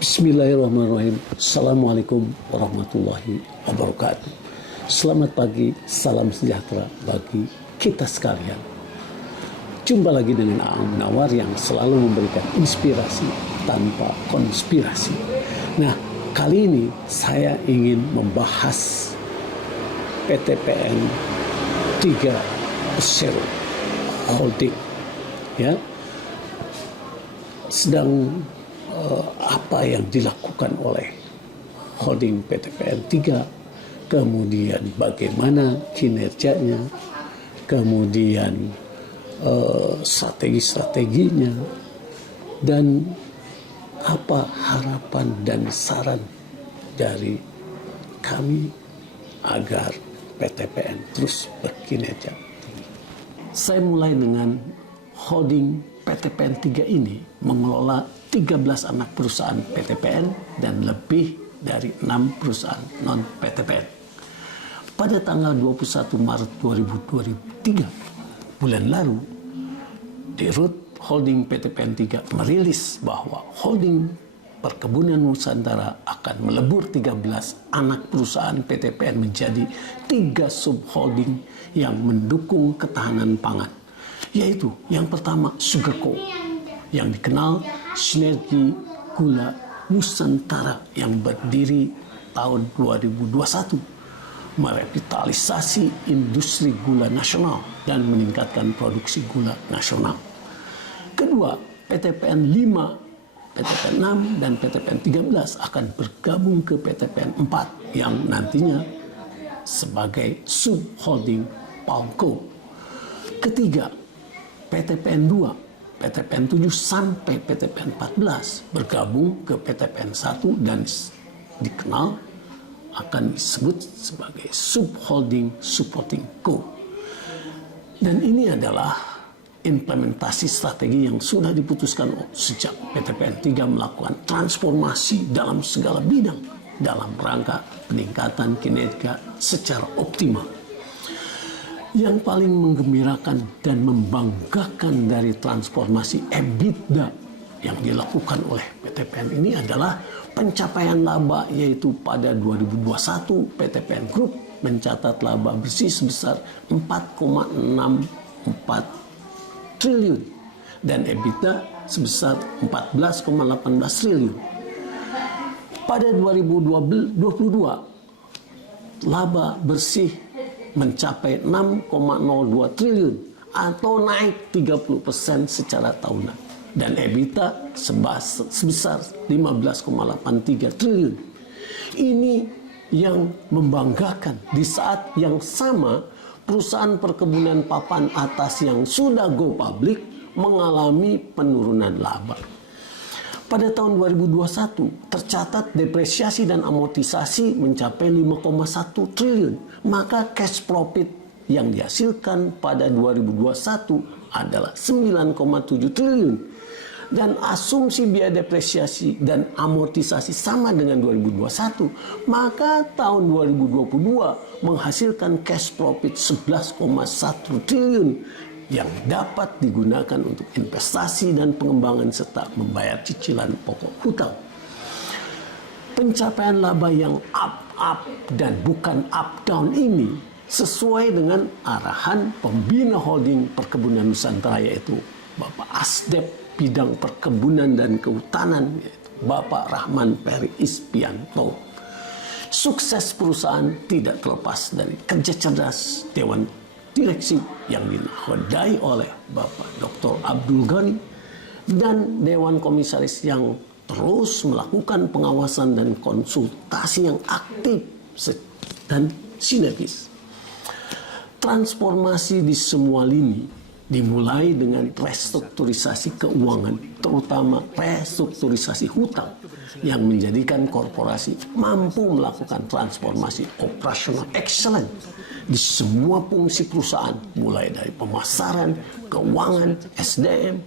Bismillahirrahmanirrahim. Assalamualaikum warahmatullahi wabarakatuh. Selamat pagi, salam sejahtera bagi kita sekalian. Jumpa lagi dengan Aang Munawar yang selalu memberikan inspirasi tanpa konspirasi. Nah, kali ini saya ingin membahas PTPN 3 Persero Holding. Ya, sedang apa yang dilakukan oleh holding PTPN 3, kemudian bagaimana kinerjanya, kemudian strategi-strateginya, dan apa harapan dan saran dari kami agar PTPN terus berkinerja. Saya mulai dengan holding PTPN 3 ini mengelola 13 anak perusahaan PTPN dan lebih dari 6 perusahaan non-PTPN. Pada tanggal 21 Maret 2023, bulan lalu, Dirut Holding PTPN 3 merilis bahwa Holding Perkebunan Nusantara akan melebur 13 anak perusahaan PTPN menjadi 3 subholding yang mendukung ketahanan pangan, yaitu yang pertama Sugarco, yang dikenal Sinergi Gula Nusantara yang berdiri tahun 2021, merevitalisasi industri gula nasional dan meningkatkan produksi gula nasional. Kedua, PTPN 5, PTPN 6, dan PTPN 13 akan bergabung ke PTPN 4 yang nantinya sebagai subholding Palmco. Ketiga, PTPN 2, PTPN 7 sampai PTPN 14 bergabung ke PTPN 1 dan dikenal akan disebut sebagai subholding supporting co. Dan ini adalah implementasi strategi yang sudah diputuskan sejak PTPN 3 melakukan transformasi dalam segala bidang dalam rangka peningkatan kinerja secara optimal. Yang paling menggembirakan dan membanggakan dari transformasi EBITDA yang dilakukan oleh PTPN ini adalah pencapaian laba, yaitu pada 2021 PTPN Group mencatat laba bersih sebesar 4,64 triliun dan EBITDA sebesar 14,18 triliun. Pada 2022 laba bersih mencapai 6,02 triliun atau naik 30% secara tahunan, dan EBITDA sebesar 15,83 triliun. Ini yang membanggakan di saat yang sama perusahaan perkebunan papan atas yang sudah go public mengalami penurunan laba. Pada tahun 2021 tercatat depresiasi dan amortisasi mencapai 5,1 triliun. Maka cash profit yang dihasilkan pada 2021 adalah 9,7 triliun. Dan asumsi biaya depresiasi dan amortisasi sama dengan 2021, maka tahun 2022 menghasilkan cash profit 11,1 triliun yang dapat digunakan untuk investasi dan pengembangan serta membayar cicilan pokok hutang. Pencapaian laba yang up dan bukan up-down ini sesuai dengan arahan pembina holding Perkebunan Nusantara, yaitu Bapak Asdep bidang perkebunan dan kehutanan, yaitu Bapak Rahman Peri Ispianto. Sukses perusahaan tidak terlepas dari kerja cerdas Dewan Direksi yang dinakodai oleh Bapak Dr. Abdul Ghani dan Dewan Komisaris yang terus melakukan pengawasan dan konsultasi yang aktif dan sinergis. Transformasi di semua lini dimulai dengan restrukturisasi keuangan, terutama restrukturisasi hutang yang menjadikan korporasi mampu melakukan transformasi operasional excellent di semua fungsi perusahaan, mulai dari pemasaran, keuangan, SDM,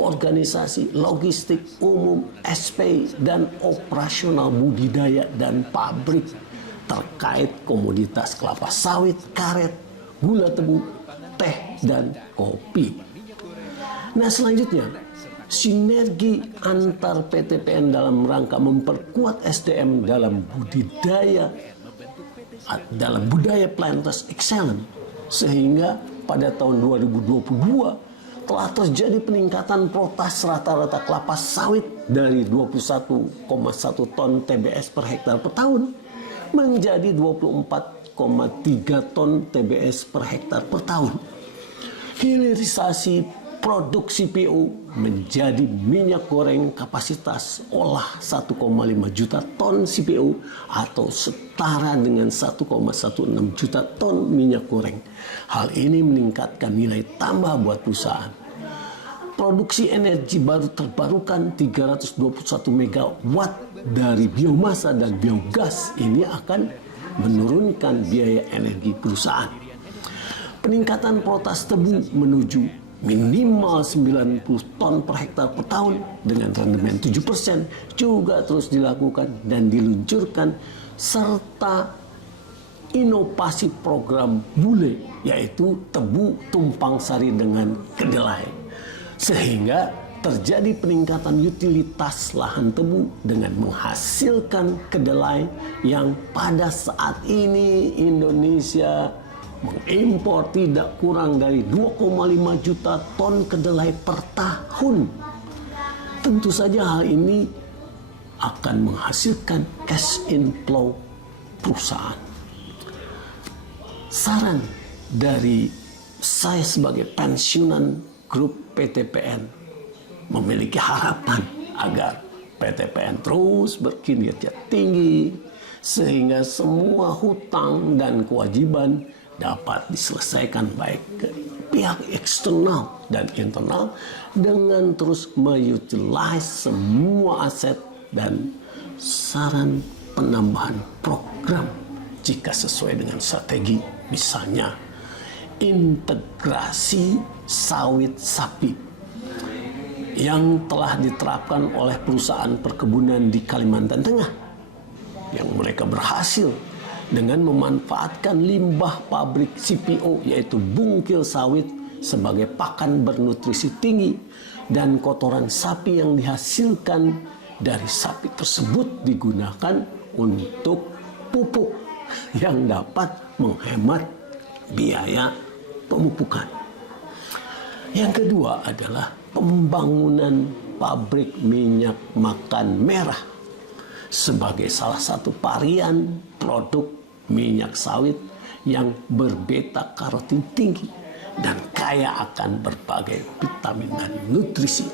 organisasi, logistik, umum, SP, dan operasional budidaya dan pabrik terkait komoditas kelapa sawit, karet, gula tebu, teh, dan kopi. Nah, selanjutnya sinergi antar PTPN dalam rangka memperkuat SDM dalam budaya Planters Excellence, sehingga pada tahun 2022 telah terjadi peningkatan protas rata-rata kelapa sawit dari 21,1 ton TBS per hektar per tahun menjadi 24,3 ton TBS per hektar per tahun. Hilirisasi produk CPO menjadi minyak goreng kapasitas olah 1,5 juta ton CPO atau setara dengan 1,16 juta ton minyak goreng. Hal ini meningkatkan nilai tambah buat perusahaan. Produksi energi baru terbarukan 321 megawatt dari biomasa dan biogas ini akan menurunkan biaya energi perusahaan. Peningkatan potas tebu menuju minimal 90 ton per hektar per tahun dengan rendemen 7% juga terus dilakukan dan diluncurkan, serta inovasi program bule yaitu tebu tumpang sari dengan kedelai, sehingga terjadi peningkatan utilitas lahan tebu dengan menghasilkan kedelai yang pada saat ini Indonesia mengimpor tidak kurang dari 2,5 juta ton kedelai per tahun. Tentu saja hal ini akan menghasilkan cash inflow perusahaan. Saran dari saya sebagai pensiunan grup PTPN memiliki harapan agar PTPN terus berkinerja tinggi sehingga semua hutang dan kewajiban dapat diselesaikan baik ke pihak eksternal dan internal dengan terus mengutilize semua aset, dan saran penambahan program jika sesuai dengan strategi, misalnya integrasi sawit sapi yang telah diterapkan oleh perusahaan perkebunan di Kalimantan Tengah yang mereka berhasil dengan memanfaatkan limbah pabrik CPO yaitu bungkil sawit sebagai pakan bernutrisi tinggi, dan kotoran sapi yang dihasilkan dari sapi tersebut digunakan untuk pupuk yang dapat menghemat biaya pemupukan. Yang kedua adalah pembangunan pabrik minyak makan merah sebagai salah satu varian produk minyak sawit yang berbeta karotin tinggi dan kaya akan berbagai vitamin dan nutrisi.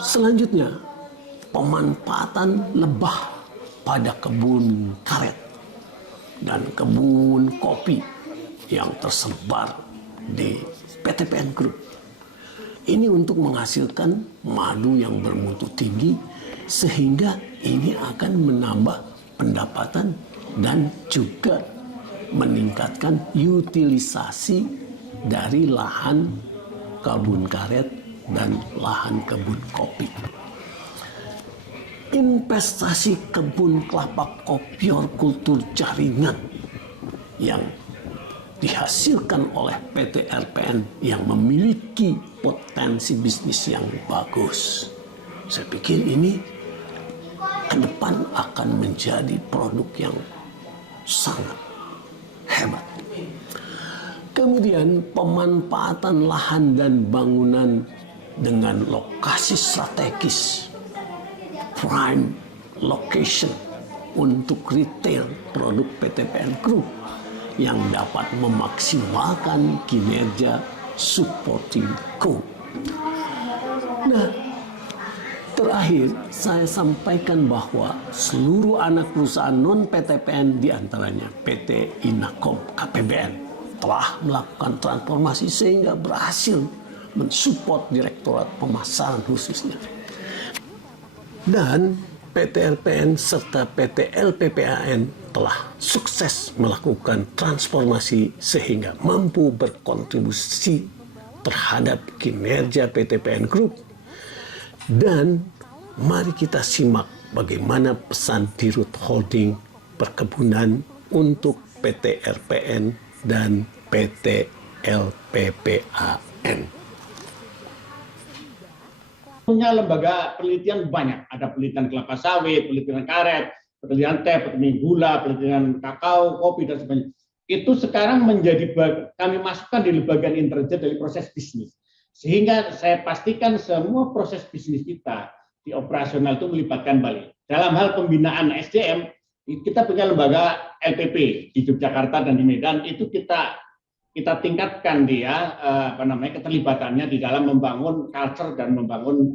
Selanjutnya, pemanfaatan lebah pada kebun karet dan kebun kopi yang tersebar di PTPN Group. Ini untuk menghasilkan madu yang bermutu tinggi, sehingga ini akan menambah pendapatan dan juga meningkatkan utilisasi dari lahan kebun karet dan lahan kebun kopi. Investasi kebun kelapa kopior kultur jaringan yang dihasilkan oleh PT RPN yang memiliki potensi bisnis yang bagus. Saya pikir ini ke depan akan menjadi produk yang sangat hebat. Kemudian pemanfaatan lahan dan bangunan dengan lokasi strategis, prime location untuk retail produk PTPN Group yang dapat memaksimalkan kinerja supporting co. Nah, terakhir saya sampaikan bahwa seluruh anak perusahaan non-PTPN diantaranya PT Inakom KPBN telah melakukan transformasi sehingga berhasil mensupport Direktorat Pemasaran khususnya. Dan PT RPN serta PT LPPAN telah sukses melakukan transformasi sehingga mampu berkontribusi terhadap kinerja PTPN Group. Dan mari kita simak bagaimana pesan Dirut Holding Perkebunan untuk PT RPN dan PT LPPAN. Punya lembaga penelitian banyak, ada penelitian kelapa sawit, penelitian karet, penelitian teh, penelitian gula, penelitian kakao, kopi dan sebagainya. Itu sekarang menjadi kami masukkan di bagian intelijen dari proses bisnis. Sehingga saya pastikan semua proses bisnis kita di operasional itu melibatkan Bali. Dalam hal pembinaan SDM, kita punya lembaga LPP di Yogyakarta dan di Medan, itu kita tingkatkan dia keterlibatannya di dalam membangun culture dan membangun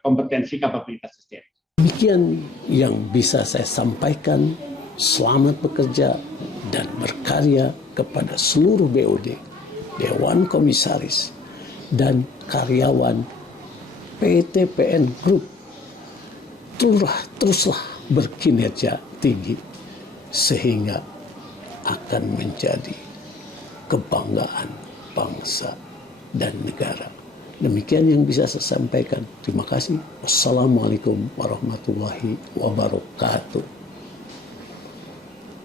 kompetensi kapabilitas SDM. Demikian yang bisa saya sampaikan. Selamat bekerja dan berkarya kepada seluruh BOD, Dewan Komisaris, dan karyawan PTPN Group. Teruslah berkinerja tinggi sehingga akan menjadi kebanggaan bangsa dan negara. Demikian yang bisa saya sampaikan. Terima kasih. Wassalamualaikum warahmatullahi wabarakatuh.